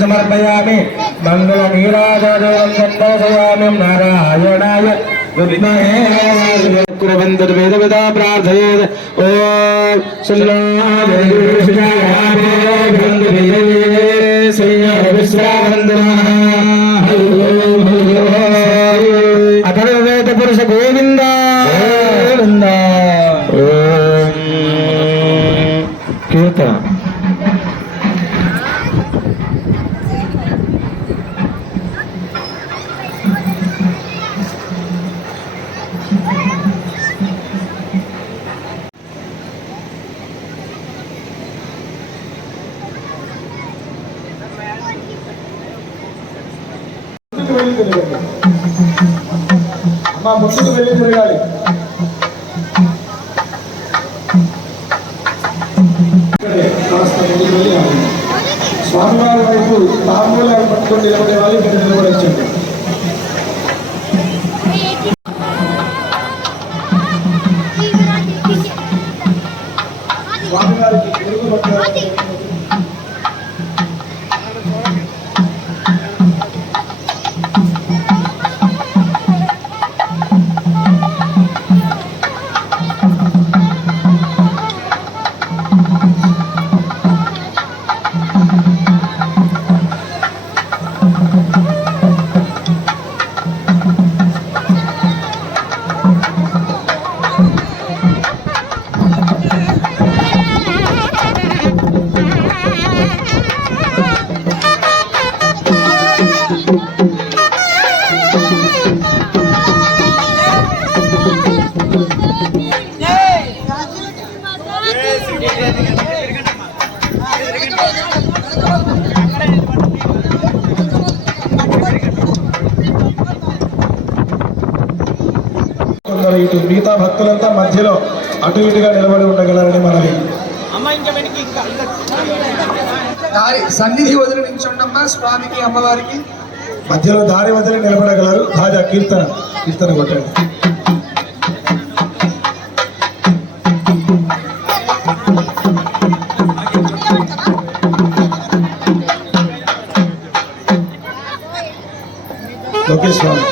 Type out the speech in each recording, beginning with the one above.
समर्पयामि मंगल नीराजनं संदर्शयामि नारायणाय विद्महे कुर्वन्तु वेदविदा प्रार्थयेत् ओम अथर्ववेद पुरुष गोविंद गोविंद ओम कीर्तन అమ్మా ముందుకు వెళ్ళి తిరగాలి. స్వామివారి వైపు తాంబూలాలు పట్టుకొని నిలబడే వాళ్ళు ఇక్కడ నిలబడించండి. స్వామివారికి తెలుగు పట్టాలి. ఇటు మిగతా భక్తులంతా మధ్యలో అటు ఇటుగా నిలబడి ఉండగలరని మనవి. సన్నిధి వదిలి నిల్చుండమ్మా స్వామికి అమ్మవారికి మధ్యలో దారి వదిలి నిలబడగలరు. తాజా కీర్తన కొట్టండి. లోకేష్ స్వామి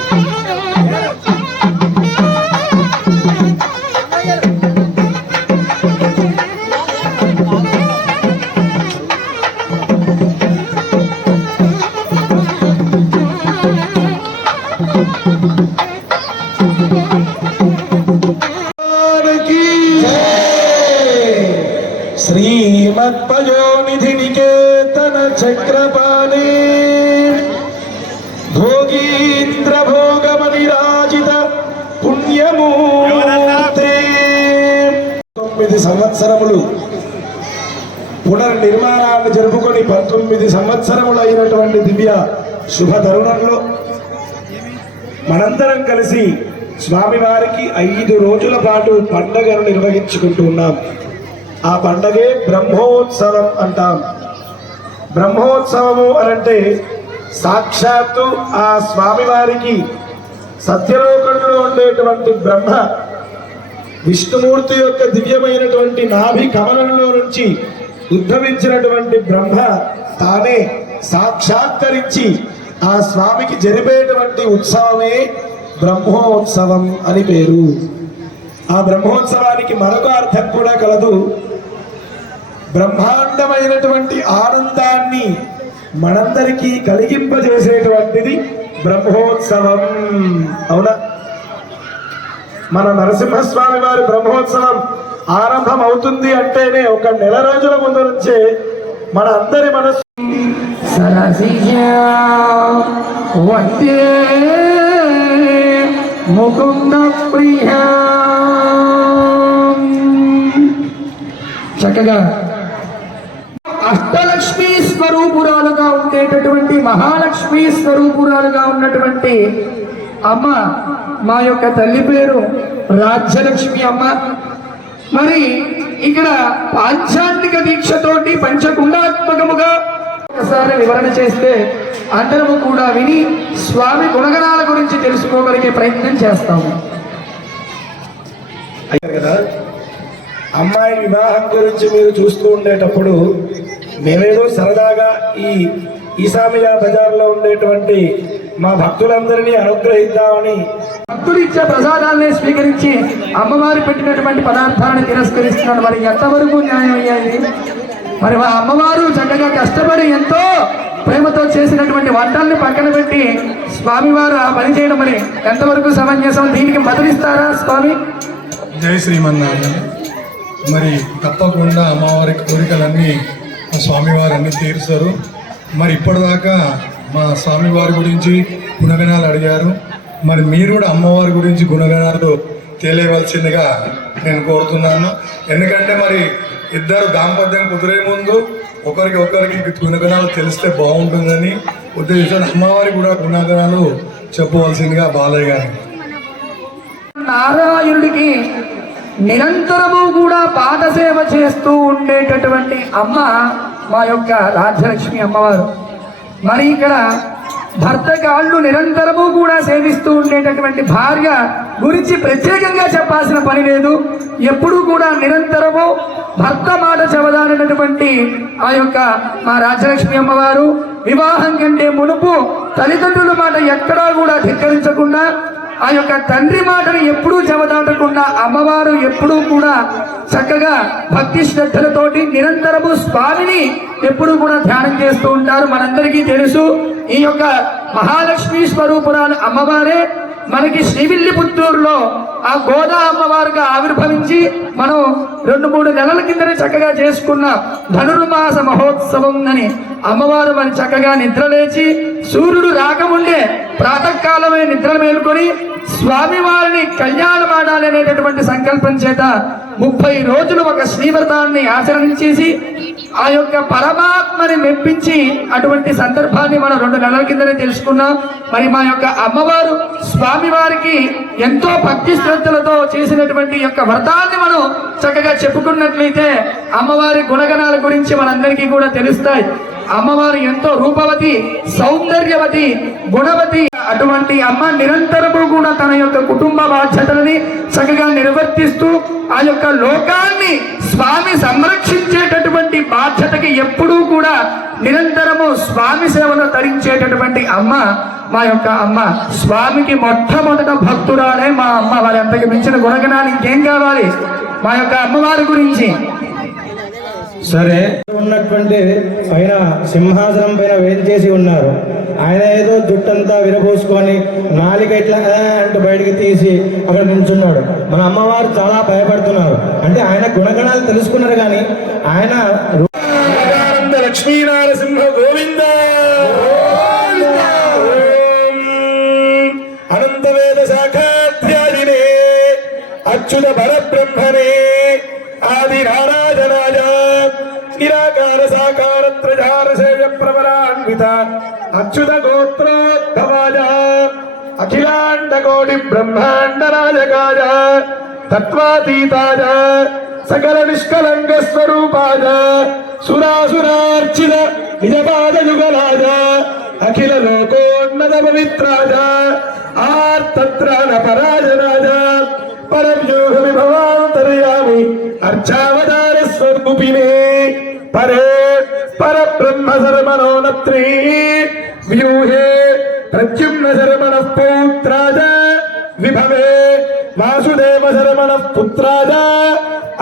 श्रीमत्पयोनिधि निकेतन चक्रपाणे भोगीन्द्र भोगमनिराजित पुण्यमूर्ते 9 సంవత్సరములు పునర్నిర్మాణాన్ని జరుపుకొని 19 సంవత్సరములు అయినటువంటి దివ్య శుభ తరుణంలో మనందరం కలిసి స్వామివారికి 5 రోజుల పాటు పండుగను నిర్వహించుకుంటూ ఉన్నాం. ఆ పండగే బ్రహ్మోత్సవం అంటాం. బ్రహ్మోత్సవము అనంటే సాక్షాత్తు ఆ స్వామివారికి సత్యలోకంలో ఉండేటువంటి బ్రహ్మ విష్ణుమూర్తి యొక్క దివ్యమైనటువంటి నాభి కమలంలో నుంచి ఉద్భవించినటువంటి బ్రహ్మ తానే సాక్షాత్కరించి ఆ స్వామికి జరిపేటువంటి ఉత్సవమే బ్రహ్మోత్సవం అని పేరు. ఆ బ్రహ్మోత్సవానికి మరొక అర్థం కూడా కలదు. బ్రహ్మాండమైనటువంటి ఆనందాన్ని మనందరికీ కలిగింపజేసేటువంటిది బ్రహ్మోత్సవం. అవునా? మన నరసింహస్వామి వారి బ్రహ్మోత్సవం ఆరంభం అవుతుంది అంటేనే ఒక నెల రోజుల ముందు నుంచే మన అందరి మనస్సు వందే ముకుంద ప్రియ చక్కగా అష్టలక్ష్మీ స్వరూపురాలుగా ఉండేటటువంటి మహాలక్ష్మీ స్వరూపురాలుగా ఉన్నటువంటి అమ్మ మా యొక్క తల్లి పేరు రాజ్యలక్ష్మి అమ్మ. మరి ఇక్కడ పాంచాంతిక దీక్షతోటి పంచకుండాత్మకముగా ఒకసారి వివరణ చేస్తే అందరము కూడా విని స్వామి గుణగణాల గురించి తెలుసుకోగలిగే ప్రయత్నం చేస్తాము. కదా, అమ్మాయి వివాహం గురించి మీరు చూస్తూ ఉండేటప్పుడు మేమేదో సరదాగా ఈ ఈసామియా బజార్లో ఉండేటువంటి మా భక్తులందరినీ అనుగ్రహిద్దామని భక్తులు ఇచ్చే ప్రసాదాన్ని స్వీకరించి అమ్మవారు పెట్టినటువంటి పదార్థాలను తిరస్కరిస్తున్నాడు. మరి ఎంతవరకు న్యాయం అయ్యాయి? మరి మా అమ్మవారు చక్కగా కష్టపడి ఎంతో ప్రేమతో చేసినటువంటి వంటల్ని పక్కన పెట్టి స్వామివారు ఆ పని చేయడం మరి ఎంతవరకు సమంజసం? దీనికి బదులిస్తారా స్వామి? జై శ్రీమన్నారాయణ. మరి తప్పకుండా అమ్మవారి కోరికలన్నీ మా స్వామివారు అన్నీ తీరుస్తారు. మరి ఇప్పటిదాకా మా స్వామివారి గురించి గుణగణాలు అడిగారు. మరి మీరు కూడా అమ్మవారి గురించి గుణగణాలు తెలియవలసిందిగా నేను కోరుతున్నాను. ఎందుకంటే మరి ఇద్దరు దాంపత్యం కుదిరే ముందు ఒకరికి గుణగణాలు తెలిస్తే బాగుంటుందని ఉద్దేశించిన అమ్మవారి కూడా గుణగణాలు చెప్పవలసిందిగా బాలయ్య గారు. నారాయణుడికి నిరంతరము కూడా పాద సేవ చేస్తూ ఉండేటటువంటి అమ్మ మా యొక్క రాజ్యలక్ష్మి అమ్మవారు. మరి ఇక్కడ భర్త కాళ్ళు నిరంతరము కూడా సేవిస్తూ ఉండేటటువంటి భార్య గురించి ప్రత్యేకంగా చెప్పాల్సిన పని లేదు. ఎప్పుడూ కూడా నిరంతరము భర్త మాట చెబదానటువంటి ఆ యొక్క మా రాజ్యలక్ష్మి అమ్మవారు వివాహం కంటే మునుపు తల్లిదండ్రుల మాట ఎక్కడా కూడా ధిక్కరించకుండా ఆ యొక్క తండ్రి మాటను ఎప్పుడూ చెబదాటకుండా అమ్మవారు ఎప్పుడూ కూడా చక్కగా భక్తి శ్రద్ధలతోటి నిరంతరము స్వామిని ఎప్పుడూ కూడా ధ్యానం చేస్తూ ఉంటారు. మనందరికీ తెలుసు ఈ యొక్క మహాలక్ష్మి స్వరూపురాలు అమ్మవారే మనకి శ్రీవిల్లిపుత్తూరులో ఆ గోదా అమ్మవారుగా ఆవిర్భవించి మనం 2-3 నెలల కిందనే చక్కగా చేసుకున్న ధనుర్మాస మహోత్సవం అని అమ్మవారు మరి చక్కగా నిద్రలేచి సూర్యుడు రాకముందే ప్రాతకాలమే నిద్ర మేలుకొని స్వామివారిని కళ్యాణమాడాలి అనేటటువంటి సంకల్పం చేత 30 రోజులు ఒక శ్రీవ్రతాన్ని ఆచరించేసి ఆ యొక్క పరమాత్మని మెప్పించి అటువంటి సందర్భాన్ని మనం 2 నెలల కిందనే తెలుసుకున్నాం. మరి మా యొక్క అమ్మవారు స్వామివారికి ఎంతో భక్తి శ్రద్ధలతో చేసినటువంటి యొక్క వ్రతాన్ని మనం చక్కగా చెప్పుకున్నట్లయితే అమ్మవారి గుణగణాల గురించి మనందరికీ కూడా తెలుస్తాయి. అమ్మవారు ఎంతో రూపవతి, సౌందర్యవతి, గుణవతి. అటువంటి అమ్మ నిరంతరము కూడా తన యొక్క కుటుంబ బాధ్యతలని చక్కగా నిర్వర్తిస్తూ ఆ యొక్క లోకాన్ని స్వామి సంరక్షించేటటువంటి బాధ్యతకి ఎప్పుడూ కూడా నిరంతరము స్వామి సేవలో తరించేటటువంటి అమ్మ మా యొక్క అమ్మ. స్వామికి మొట్టమొదట భక్తురాలే మా అమ్మ. వారి అంతకు మించిన గుణగణాలు ఇంకేం కావాలి మా యొక్క అమ్మవారి గురించి? సరే, ఉన్నటువంటి పైన సింహాసనం పైన వేంచేసి ఉన్నారు. ఆయన ఏదో జుట్టంతా విరబోసుకొని నాలిక ఇట్లా అంటూ బయటికి తీసి అక్కడ నిల్చున్నాడు. మన అమ్మవారు చాలా భయపడుతున్నారు. అంటే ఆయన గుణగణాలు తెలుసుకున్నారు కానీ ఆయన లక్ష్మీ నారసింహ గోవింద అనంత వేద శాఖాధ్యాయినే అచ్యుత పరబ్రహ్మణే ఆది నారాజనాయ నిరాకార సాకార త్రిధార సేవ్య ప్రవరాన్విత అచ్యుత గోత్రోద్భవాయ అఖిలాండ కోటి బ్రహ్మాండ రాజకాయ తత్వాతీతాయ సకల నిష్కలంక స్వరూపాయ సురాసురార్చిత నిజపాద యుగరాజ అఖిల లోకోన్నత పవిత్రాజ ఆర్తత్రాణ పరాజరాజ परव्यूह विभवान्तर्यामि अर्चावतार स्वरूपिणे परे परब्रह्म सर्वमनोनत्री व्यूहे प्रद्युम्न शर्मणः पौत्राज विभवे वासुदेव शर्मणः पुत्राज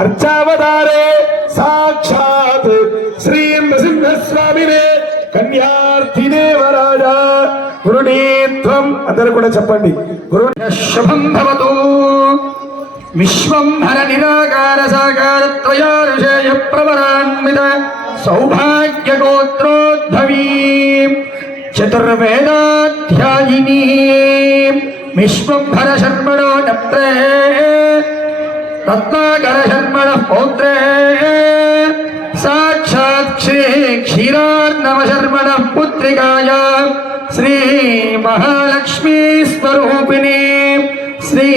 अर्चावतारे साक्षात् श्री नृसिंहस्वामिने कन्यार्थी देवराजा गुरुनीत्वं अंदरू కూడా చెప్పండి గురు శుభం భవతు విశ్వంభర నిరాకార సాకార త్రయారుషేయ ప్రవరాన్విత సౌభాగ్య గోత్రోద్భవీ చతుర్వేదాధ్యాయిని విశ్వంభర శర్మణో నప్రే రత్నాకర శర్మణ పౌత్రే సాక్షాత్ క్షీరార్ణవ శర్మణ పుత్రికాయ శ్రీ మహాలక్ష్మీ స్వరూపిణి శ్రీ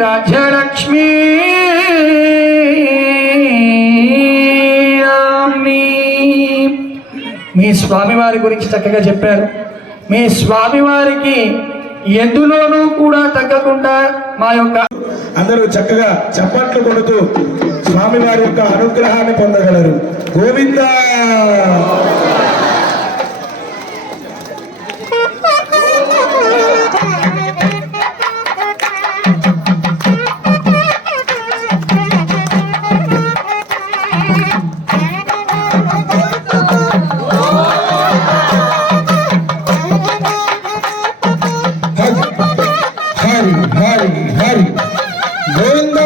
రాజ్యలక్ష్మీ మీ స్వామివారి గురించి చక్కగా చెప్పారు. మీ స్వామివారికి ఎందులోనూ కూడా తగ్గకుండా మా యొక్క అందరూ చక్కగా చప్పట్లు కొడుతూ స్వామివారి యొక్క అనుగ్రహాన్ని పొందగలరు. గోవింద హరి హరి హరి గోవింద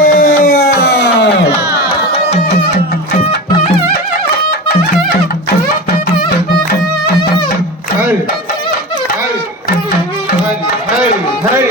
హరి హరి హరి హరి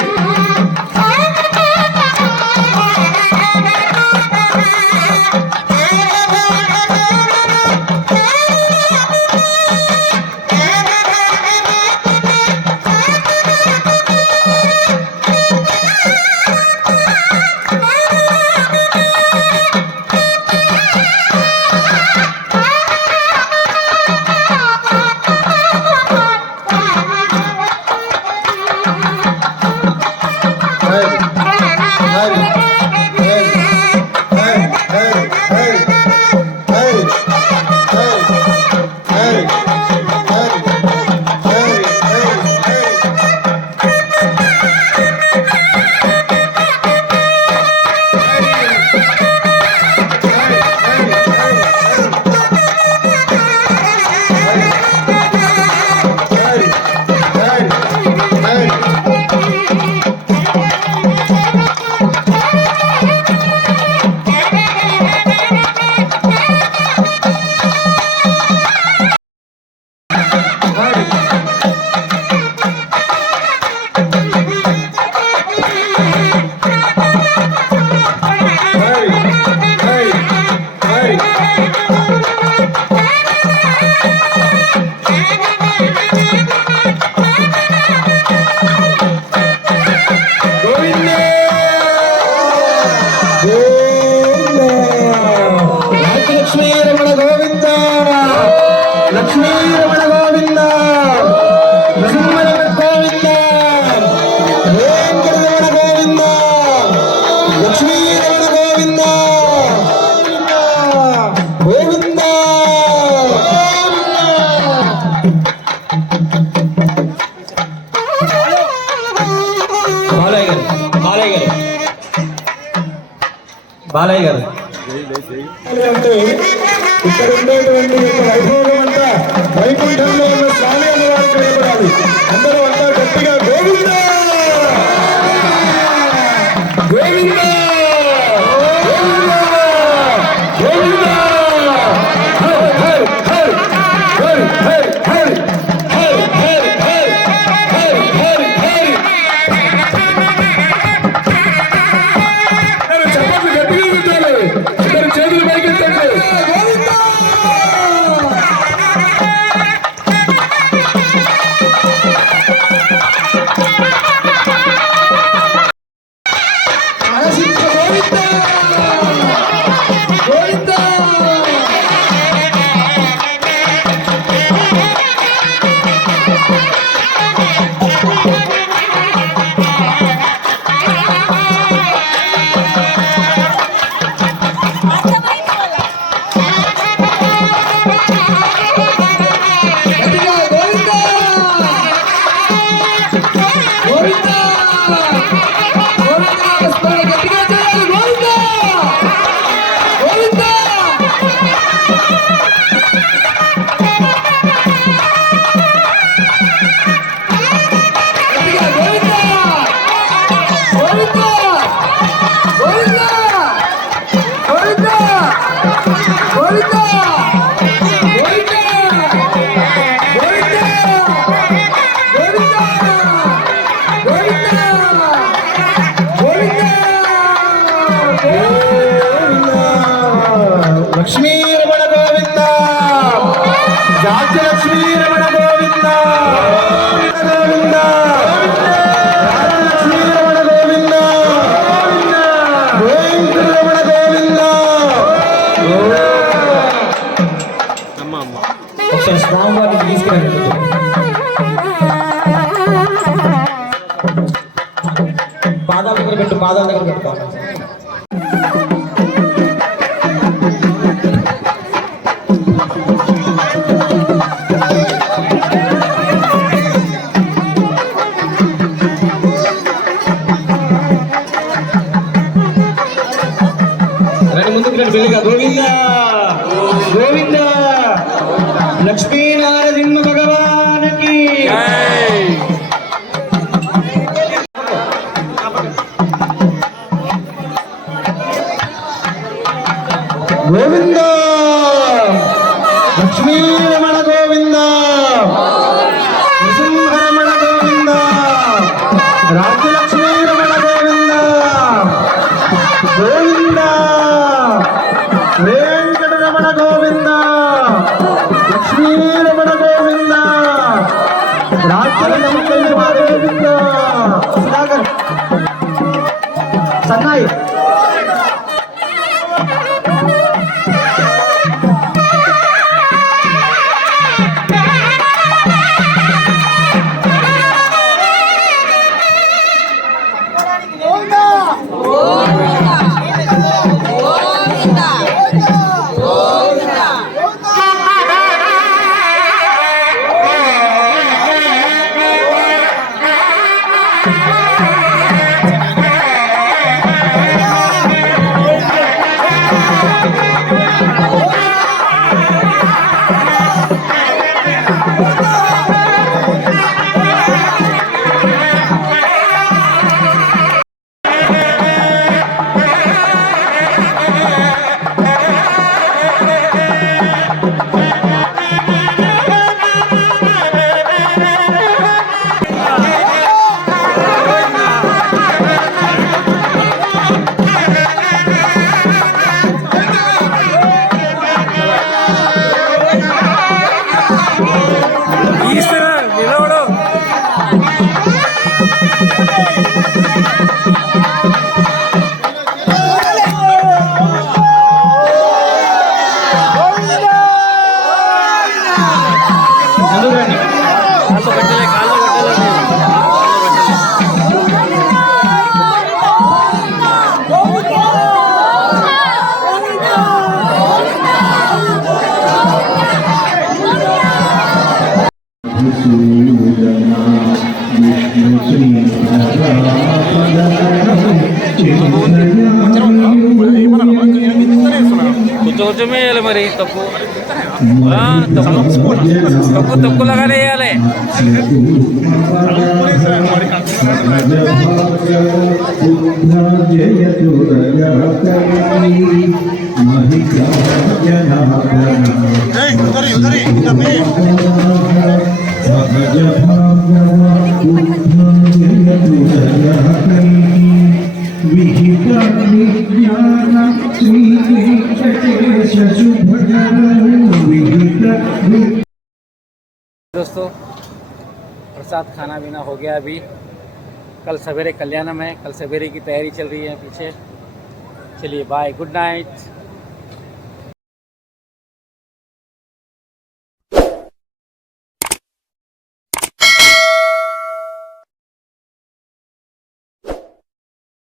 లక్ష్మీ రమణ గోవింద లక్ష్మీ రమణ గోవింద నృసింహరమణ గోవింద వెంకటరమణ గోవింద లక్ష్మీ రమణ గోవింద గోవింద బాలయ్య గారు అంటే ఇక్కడ ఉండేటువంటి వైభవం అంతా వైకుంఠంలో ఉన్న స్వామి అనే వారికి వినపడాలి. అందరూ అంతా గట్టిగా గోవింద గోవింద గోవింద హరి హరి హరి హరి హరి హరి హరి హరి హరి హరి హరి చప్పట్లు గట్టిగా పెట్టాలి. ఇద్దరు చేతులు పైకెత్తండి. గోవింద గట్టిగా గోవిందా గోవిందా గోవిందా స్మరణ గట్టిగా చేయాలి గోవిందా గోవిందా గట్టిగా గోవిందా గోవిందా గోవిందా గోవిందా గోవిందా లక్ష్మీ రమణ గోవింద రాజ్యలక్ష్మీ రమణ గోవింద గోవింద రాజ్యలక్ష్మీ రమణ గోవింద గోవింద రమణ గోవింద ఒకసారి స్వామివారిని తీసుకురండి పాదాల దగ్గర పెట్టు పాదాల దగ్గర పెట్టు ముందుకు వెళ్ళిగా గోవింద గోవింద లక్ష్మీనారాయణ భగవానికి గోవింద లక్ష్మీ రమణ గోవింద నృసింహరమణ గోవింద రాజ్యలక్ష్మీ రమణ గోవింద గోవింద వెంకటరమణ గోవింద లక్ష్మీ రమణ గోవింద రాజ్యలక్ష్మీ రమణ గోవింద సుధాకర్ సన్నాయి కొంచెం వేయాలి మరి తప్పు తప్పు తక్కువలాగానే వేయాలి. दोस्तों प्रसाद खाना पीना हो गया. अभी कल सवेरे कल्याणम है, कल सवेरे की तैयारी चल रही है पीछे. चलिए बाय, गुड नाइट.